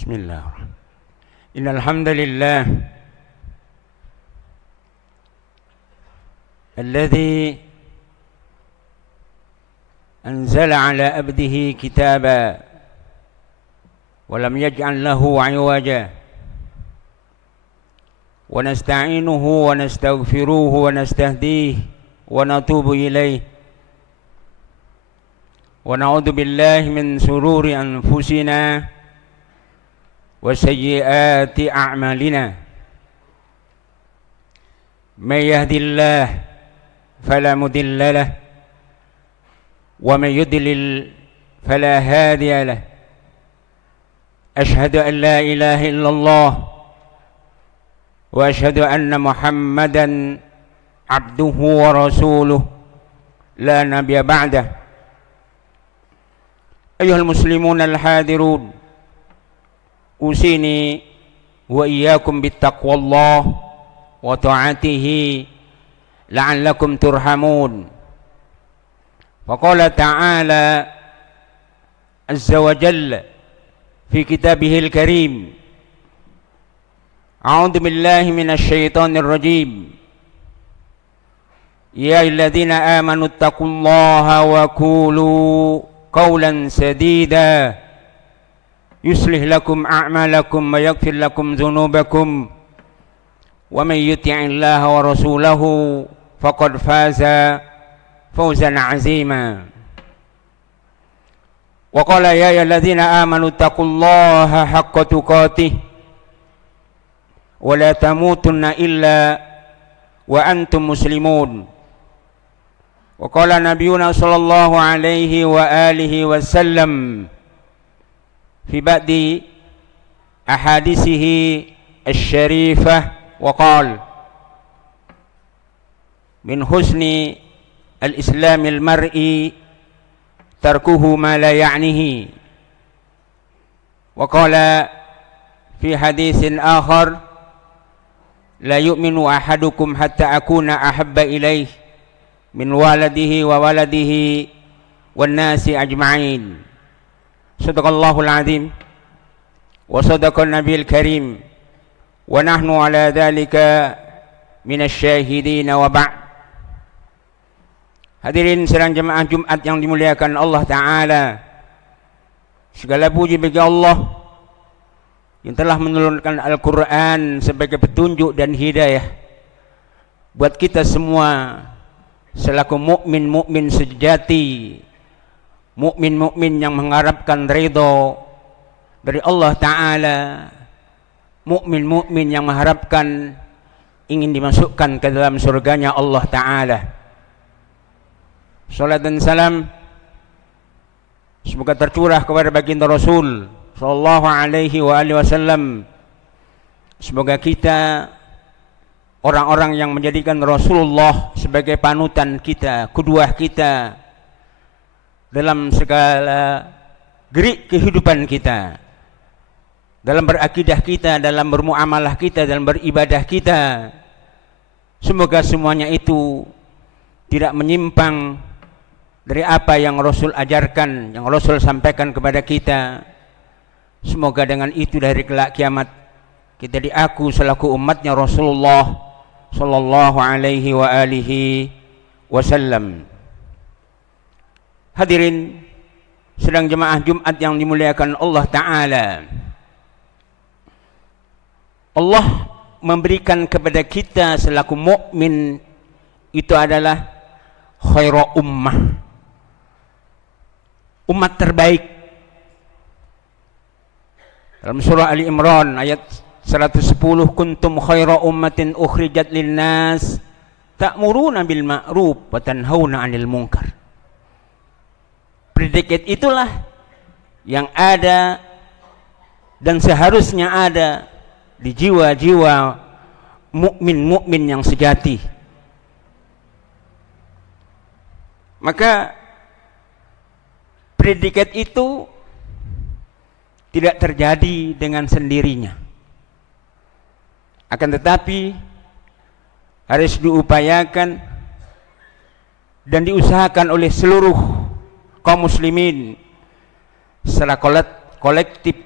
Bismillahirrahmanirrahim. Innal hamdalillah alladzi anzala ala abdihi kitaba wa lam yaj'al lahu 'iwaja wa nasta'inuhu wa nastaghfiruhu wa nastahdihi wa natubu ilayhi wa na'udzu billahi min shururi anfusina wa sayyiati a'malina may yahdihillahu fala mudilla lahu wa may yudlil fala hadiya lahu ashhadu an la ilaha illallah wa ashhadu anna muhammadan abduhu wa rasuluh la nabiyya ba'dah. Ayyuhal muslimun al-hadirun, usini wa iyyakum bittaqwallah wa ta'atihi la'allakum turhamun. Faqala ta'ala azza wa jalla fi kitabihil karim, a'udzu billahi minasy syaithanir rajim. Ya ayyuhalladzina amanu taqullaha wa qulu qawlan sadida yuslih lakum a'malakum wa yaghfir lakum dhunubakum wa may yuti'illaha wa rasulahu faqad faza fawzan 'azima. Wa qala ya ayyuhalladzina amanu taqullaha haqqa tuqatih wa la tamutunna illa wa antum muslimun. Wa qala nabiyuna sallallahu alaihi wa alihi wasallam fi ba'di ahadisihi asy-syarifah wa qala min husni al-islamil mar'i tarkuhu ma la ya'nihi. Wa qala fi hadisin akhar la yu'minu ahadukum hatta akuna ahabba ilaihi min waladihi wa waladihi wan nasi ajma'in. Sadaqallahul azim wa sadaqan nabiyil karim wa nahnu ala dhalika minasy syahidin wa ba'd. Hadirin sidang jemaah Jumat yang dimuliakan Allah Ta'ala, segala puji bagi Allah yang telah menurunkan Al-Quran sebagai petunjuk dan hidayah buat kita semua selaku mukmin sejati, mukmin yang mengharapkan ridho dari Allah Ta'ala, mukmin yang mengharapkan ingin dimasukkan ke dalam surganya Allah Ta'ala. Salat dan salam semoga tercurah kepada baginda Rasul sallallahu alaihi wa alihi wasallam. Semoga kita orang-orang yang menjadikan Rasulullah sebagai panutan kita, qudwah kita dalam segala gerik kehidupan kita, dalam berakidah kita, dalam bermuamalah kita, dalam beribadah kita. Semoga semuanya itu tidak menyimpang dari apa yang Rasul ajarkan, yang Rasul sampaikan kepada kita. Semoga dengan itu dari kelak kiamat kita diaku selaku umatnya Rasulullah sallallahu alaihi wa alihi wasallam. Hadirin sedang jemaah Jumat yang dimuliakan Allah Ta'ala, Allah memberikan kepada kita selaku mukmin itu adalah khairu ummah, umat terbaik. Dalam surah Ali Imran ayat 110, kuntum khairu ummatin ukhrijat linnas ta'muruna bil ma'ruf wa tanhauna 'anil munkar. Predikat itulah yang ada dan seharusnya ada di jiwa-jiwa mukmin yang sejati. Maka predikat itu tidak terjadi dengan sendirinya, akan tetapi harus diupayakan dan diusahakan oleh seluruh kaum muslimin secara kolektif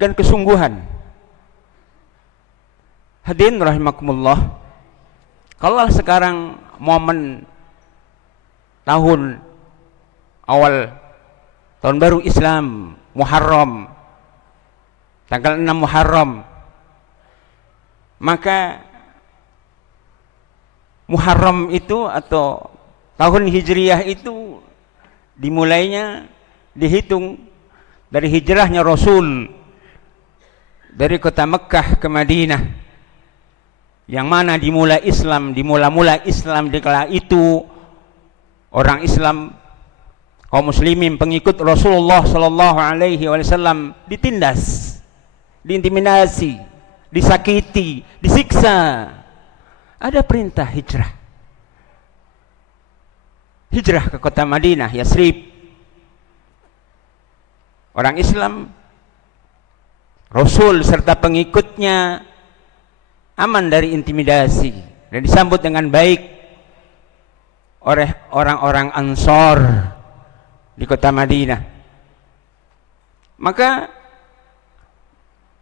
dan kesungguhan. Hadirin rahimakumullah, kalau sekarang momen tahun awal tahun baru Islam, Muharram, tanggal 6 Muharram, maka Muharram itu atau tahun Hijriyah itu dimulainya dihitung dari hijrahnya Rasul dari kota Mekkah ke Madinah, yang mana dimulai Islam, dimula-mula Islam di kala itu orang Islam, kaum muslimin pengikut Rasulullah sallallahu alaihi wasallam ditindas, diintimidasi, disakiti, disiksa. Ada perintah hijrah. Hijrah ke kota Madinah, Yasrib. Orang Islam, Rasul serta pengikutnya aman dari intimidasi dan disambut dengan baik oleh orang-orang Ansor di kota Madinah. Maka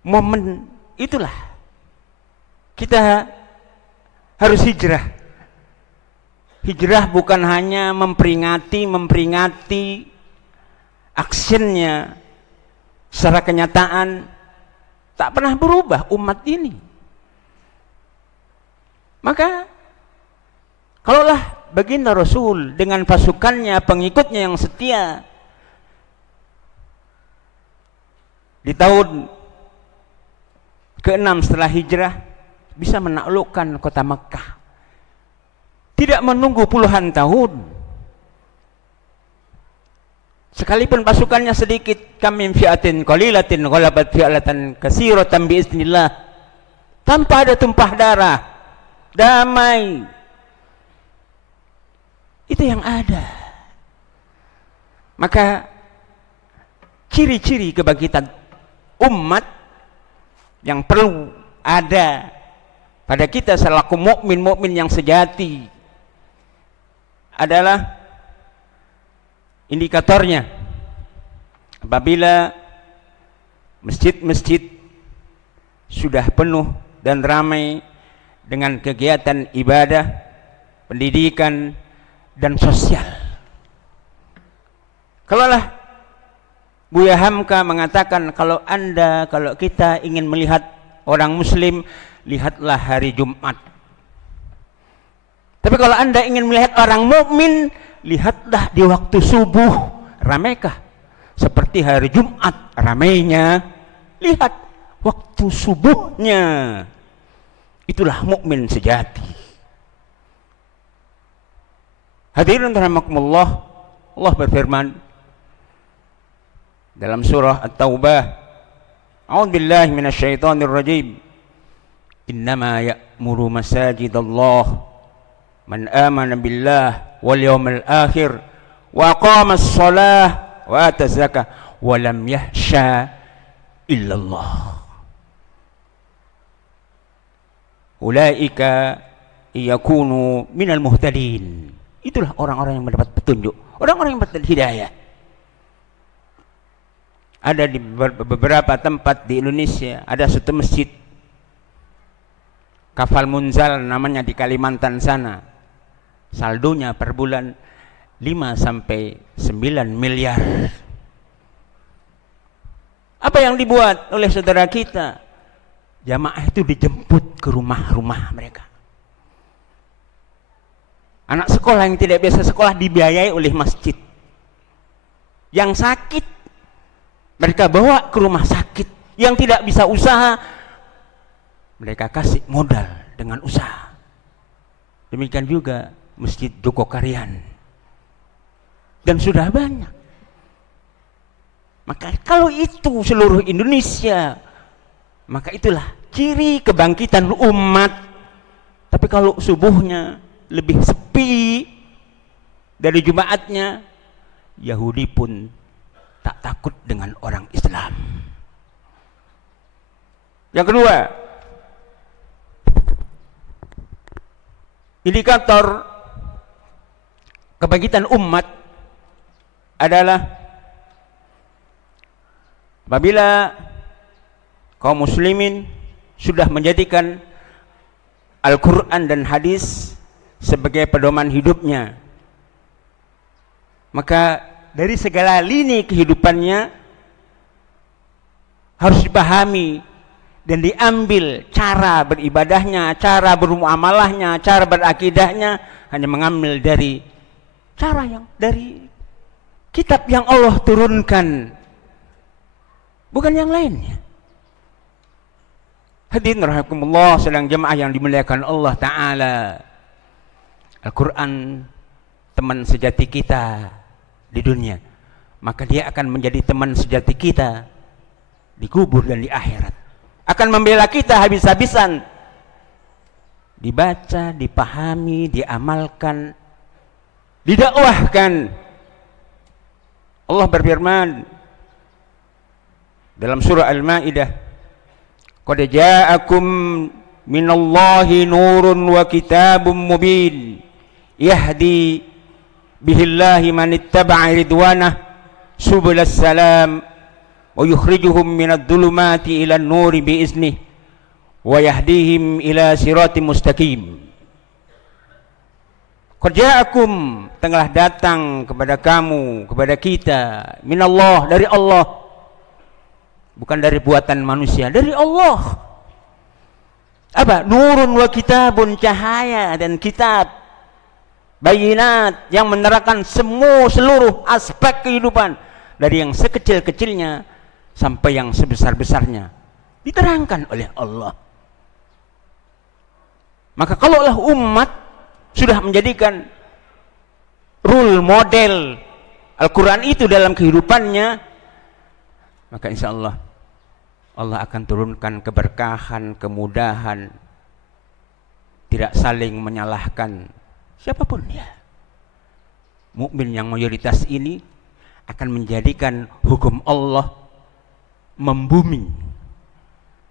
momen itulah kita harus hijrah. Hijrah bukan hanya memperingati actionnya, secara kenyataan tak pernah berubah umat ini. Maka kalaulah baginda Rasul dengan pasukannya, pengikutnya yang setia di tahun ke-6 setelah hijrah bisa menaklukkan kota Mekkah, tidak menunggu puluhan tahun. Sekalipun pasukannya sedikit, kam min fi'atin qalilatin ghalabat fi'atan katsiratan biiznillah, tanpa ada tumpah darah, damai. Itu yang ada. Maka ciri-ciri kebangkitan umat yang perlu ada pada kita selaku mukmin yang sejati adalah indikatornya apabila masjid-masjid sudah penuh dan ramai dengan kegiatan ibadah, pendidikan dan sosial. Kalaulah Buya Hamka mengatakan kalau kita ingin melihat orang muslim, lihatlah hari Jumat. Tapi kalau Anda ingin melihat orang mukmin, lihatlah di waktu subuh. Rameikah seperti hari Jumat ramainya? Lihat waktu subuhnya. Itulah mukmin sejati. Hadirin rahimakumullah, Allah berfirman dalam surah At-Taubah, A'udzubillahi minasyaitonir rajim. Innama ya'muru masajidallah man amana billah wal yawmil akhir wa aqama as-salah wa ata zakah wa lam yahsha illallah. Ulaika yakunu minal muhtadin. Itulah orang-orang yang mendapat petunjuk, orang-orang yang mendapat hidayah. Ada di beberapa tempat di Indonesia, ada satu masjid Kafal Munzal namanya di Kalimantan sana. Saldonya per bulan 5 sampai 9 miliar. Apa yang dibuat oleh saudara kita? Jamaah itu dijemput ke rumah-rumah mereka. Anak sekolah yang tidak biasa sekolah dibiayai oleh masjid. Yang sakit mereka bawa ke rumah sakit. Yang tidak bisa usaha mereka kasih modal dengan usaha. Demikian juga Masjid Joko Karian. Dan sudah banyak. Maka kalau itu seluruh Indonesia, maka itulah ciri kebangkitan umat. Tapi kalau subuhnya lebih sepi dari Jumatnya, Yahudi pun tak takut dengan orang Islam. Yang kedua, indikator kebangkitan umat adalah apabila kaum muslimin sudah menjadikan Al-Quran dan hadis sebagai pedoman hidupnya, maka dari segala lini kehidupannya harus dipahami dan diambil cara beribadahnya, cara bermuamalahnya, cara berakidahnya, hanya mengambil dari cara yang dari kitab yang Allah turunkan, bukan yang lainnya. Hadirin rahimakumullah, sedang jemaah yang dimuliakan Allah Ta'ala, Al-Quran teman sejati kita di dunia, maka dia akan menjadi teman sejati kita di kubur dan di akhirat. Akan membela kita habis-habisan, dibaca, dipahami, diamalkan, didakwahkan. Allah berfirman dalam surah Al-Maidah, qad ja'akum minallahi nurun wa kitabun mubin yahdi bihillahi man ittaba'a ridwanah subulas salam wa yukhrijuhum minadh dhulumati ilan nuri biiznih wa yahdihim ila siratim mustaqim. Qad ja'akum, telah datang kepada kamu, kepada kita, minallah, dari Allah, bukan dari buatan manusia, dari Allah. Apa? Nurun wa kitabun, cahaya dan kitab, bayinat yang menerangkan seluruh aspek kehidupan, dari yang sekecil-kecilnya sampai yang sebesar-besarnya, diterangkan oleh Allah. Maka kalaulah umat sudah menjadikan role model Al-Quran itu dalam kehidupannya, maka insya Allah Allah akan turunkan keberkahan, kemudahan, tidak saling menyalahkan siapapun ya. Mukmin yang mayoritas ini akan menjadikan hukum Allah membumi,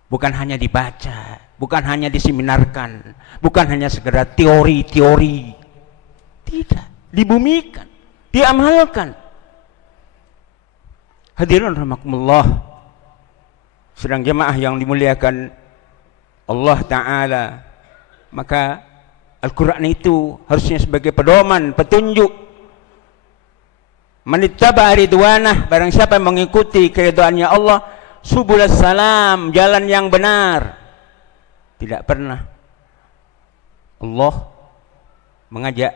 bukan hanya dibaca, bukan hanya diseminarkan, bukan hanya sekedar teori-teori, tidak, dibumikan, diamalkan. Hadirin rahimakumullah, sedang jemaah yang dimuliakan Allah Ta'ala, maka Al-Quran itu harusnya sebagai pedoman, petunjuk. Manittaba ridwanah, barang siapa yang mengikuti keridhaannya Allah, subulas salam, jalan yang benar. Tidak pernah Allah mengajak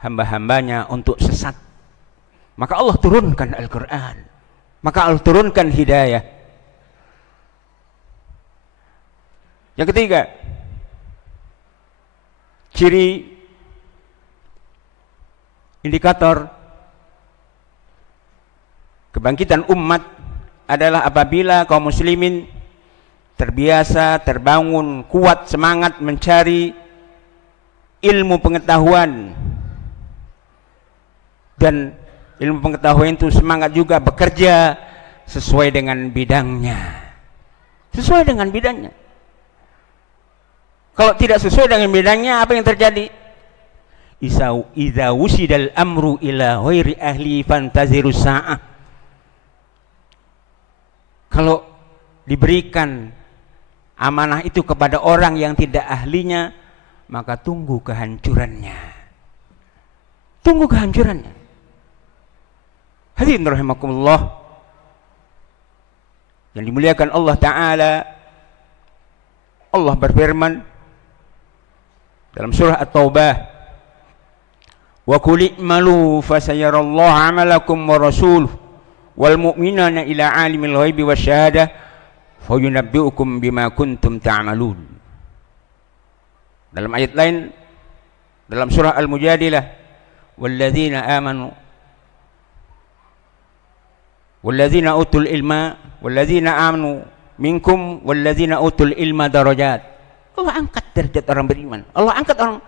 hamba-hambanya untuk sesat. Maka Allah turunkan Al-Quran, maka Allah turunkan hidayah. Yang ketiga, ciri indikator kebangkitan umat adalah apabila kaum muslimin terbiasa, terbangun, kuat semangat mencari ilmu pengetahuan, dan ilmu pengetahuan itu semangat juga bekerja sesuai dengan bidangnya, sesuai dengan bidangnya. Kalau tidak sesuai dengan bidangnya, apa yang terjadi? Idza wusidal amru ila ghairi ahli fantaziru sa'ah. Kalau diberikan amanah itu kepada orang yang tidak ahlinya, maka tunggu kehancurannya. Tunggu kehancurannya. Hadirin rahimakumullah, yang dimuliakan Allah Ta'ala, Allah berfirman dalam surah At-Taubah, wa qul i'malu fasayarallahu 'amalakum wa rasuluhu wal mu'minuna ila 'alimil ghaibi wasyahadah fayunabbi'ukum bima kuntum ta'malun. Dalam ayat lain dalam surah Al-Mujadilah, walladzina amanu walladzina utul ilma walladzina amanu minkum walladzina utul ilma darajat. Allah angkat derajat orang beriman. Allah angkat orang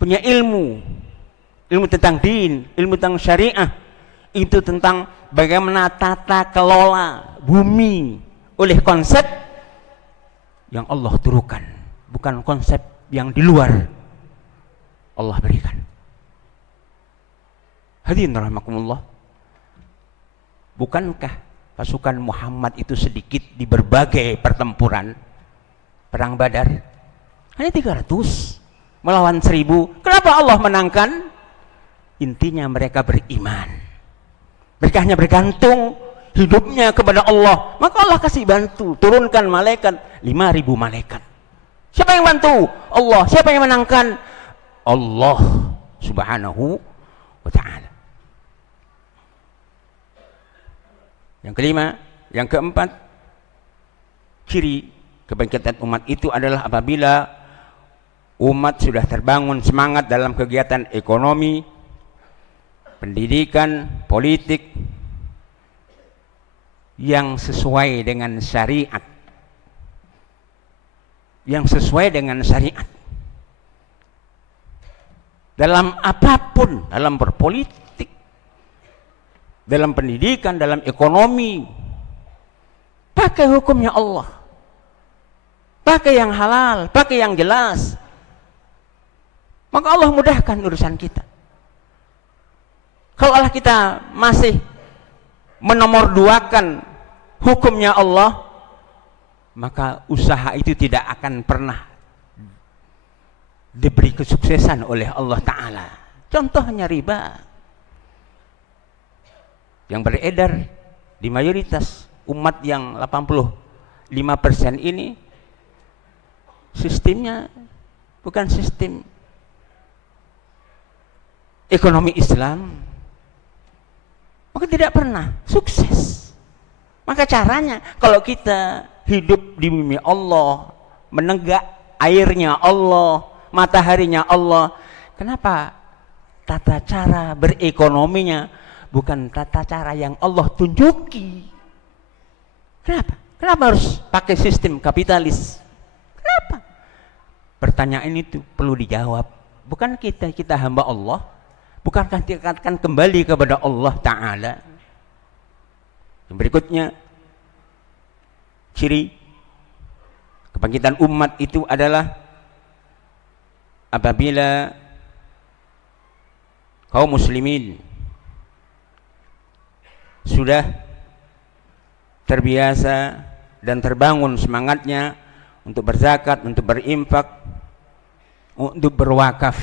punya ilmu, ilmu tentang din, ilmu tentang syariah, itu tentang bagaimana tata kelola bumi oleh konsep yang Allah turunkan, bukan konsep yang di luar Allah berikan. Hadirin rahimakumullah, bukankah pasukan Muhammad itu sedikit di berbagai pertempuran. Perang Badar hanya 300 melawan 1000. Kenapa Allah menangkan? Intinya mereka beriman. Mereka hanya bergantung hidupnya kepada Allah. Maka Allah kasih bantu, turunkan malaikat, 5.000 malaikat. Siapa yang bantu? Allah. Siapa yang menangkan? Allah Subhanahu wa ta'ala. Yang kelima, yang keempat, ciri kebangkitan umat itu adalah apabila umat sudah terbangun semangat dalam kegiatan ekonomi, pendidikan, politik yang sesuai dengan syariat. Yang sesuai dengan syariat. Dalam apapun, dalam berpolitik, dalam pendidikan, dalam ekonomi, pakai hukumnya Allah. Pakai yang halal, pakai yang jelas. Maka Allah mudahkan urusan kita. Kalau Allah kita masih menomorduakan hukumnya Allah, maka usaha itu tidak akan pernah diberi kesuksesan oleh Allah Ta'ala. Contohnya riba yang beredar di mayoritas umat yang 85% ini, sistemnya bukan sistem ekonomi Islam, maka tidak pernah sukses. Maka caranya, kalau kita hidup di bumi Allah, menegak airnya Allah, mataharinya Allah, kenapa tata cara berekonominya bukan tata cara yang Allah tunjuki? Kenapa? Kenapa harus pakai sistem kapitalis? Kenapa? Pertanyaan itu perlu dijawab. Bukan kita hamba Allah? Bukankah kita akan kembali kepada Allah Ta'ala? Yang berikutnya, ciri kebangkitan umat itu adalah apabila kaum muslimin sudah terbiasa dan terbangun semangatnya untuk berzakat, untuk berinfak, untuk berwakaf.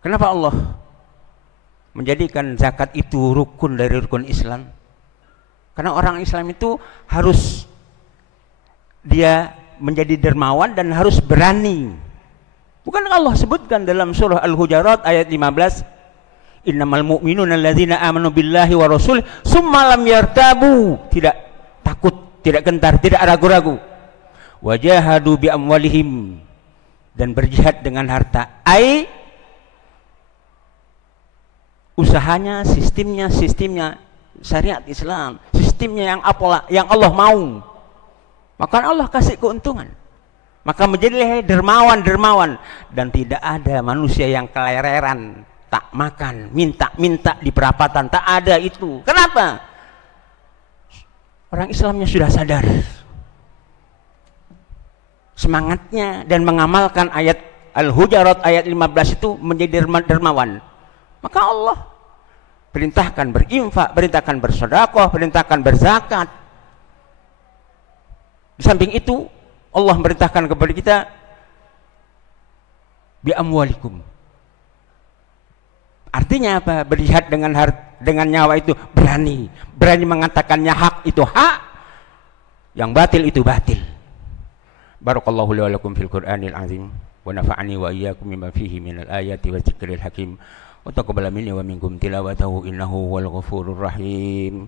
Kenapa Allah menjadikan zakat itu rukun dari rukun Islam? Karena orang Islam itu harus dia menjadi dermawan dan harus berani. Bukan Allah sebutkan dalam surah Al-Hujurat ayat 15, innamal mu'minuna alladzina amanu billahi wa rasulih summa lam yartabu, tidak takut, tidak gentar, tidak ragu-ragu. Wajahadu bi amwalihim, dan berjihad dengan harta. Usahanya, sistemnya syariat Islam, sistemnya yang Allah mau. Maka Allah kasih keuntungan. Maka menjadi dermawan dan tidak ada manusia yang kelereran, tak makan, minta di perapatan, tak ada itu. Kenapa? Orang Islamnya sudah sadar. Semangatnya dan mengamalkan ayat Al-Hujurat ayat 15 itu menjadi dermawan. Maka Allah perintahkan berinfak, perintahkan bersedekah, perintahkan berzakat. Di samping itu Allah merintahkan kepada kita bi amwalikum. Artinya apa? Berjihad dengan nyawa itu berani mengatakannya hak itu hak, yang batil itu batil. Barakallahu li wa lakum fil Qur'anil azim wa nafa'ani wa iyyakum bima fihi minal ayati wa dzikril hakim. Wa taqabbal minni wa minkum tilawatahu innahu huwal ghafurur rahim.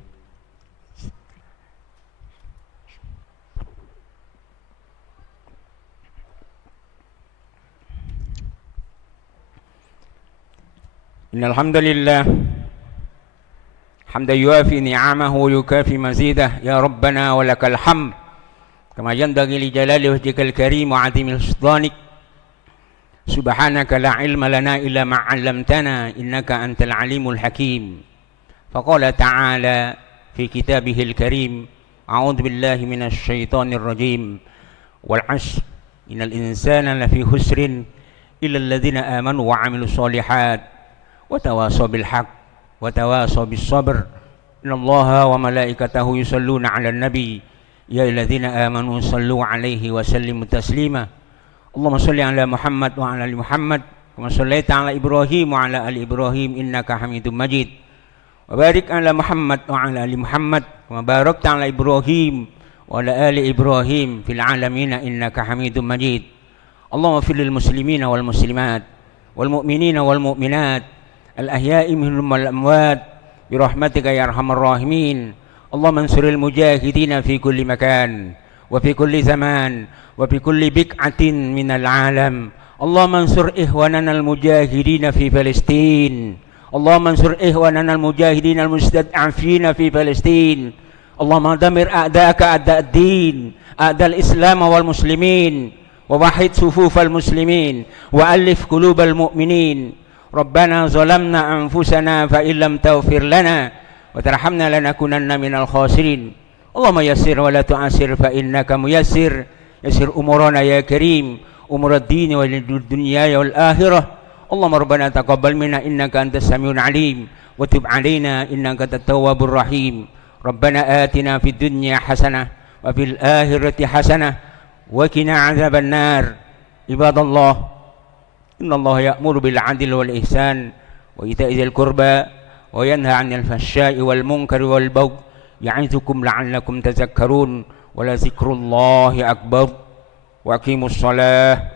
Innal hamdalillah hamdan yuafi ni'amahu wa yukafi mazidah, ya rabbana wa lakal hamd kama yanbaghi li jalali wajhikal karim wa 'azimi sultanik. Subhanaka la ilma lana illa ma 'allamtana innaka antal alimul hakim. Faqala ta'ala fi kitabihil karim, a'udzu billahi minasy syaithanir rajim, wal 'ashr innal insana lafi khusrin illa alladziina aamanu wa 'amilus shalihat wa tawasaw bil haqq wa tawasaw bis sabr Innallaha wa malaikatahu yusalluna 'alan nabi ya ayyuhalladzina amanu sallu 'alaihi wa sallimu taslima. Allahumma shalli 'ala Muhammad wa 'ala ali Muhammad kama shallaita 'ala Ibrahim wa 'ala ali Ibrahim innaka Hamidum Majid. Wa barik 'ala Muhammad wa 'ala ali Muhammad kama barakta 'ala Ibrahim wa 'ala ali Ibrahim fil 'alamin innaka Hamidum Majid. Allahumma fil lil muslimina wal muslimat wal mu'minina wal mu'minat al ahya'i minhum wal amwat bi rahmatika ya arhamar rahimin. Allahumma ansuril mujahidina fi kulli makan wa fi kulli zaman wa fi kulli biq'atin minal alam. Allahumma ansur ihwanana al mujahidina fi Palestin. Allahumma ansur ihwanana al mujahidina al mustad'afina fi Palestin. Allahumma damir a'da'aka a'da'ad-din a'da'al islam wal muslimin ووحد صفوف المسلمين وألف قلوب المؤمنين. ربنا ظلمنا أنفسنا فإن لم تغفر لنا وترحمنا لنكونن من الخاسرين. اللهم يسر ولا تعسر فإنك ميسر. يسر أمورنا يا كريم أمور الدين والدنيا والآخرة. اللهم ربنا تقبل منا إنك أنت السميع العليم وتب علينا إنك أنت التواب الرحيم. ربنا آتنا في الدنيا حسنة وفي الآخرة حسنة وقنا عذاب النار. عباد الله إن الله يأمر بالعدل والإحسان وإيتاء ذي القربى وينهى عن الفحشاء والمنكر والبغي يعظكم لعلكم تذكرون ولذكر الله أكبر. وأقيموا الصلاة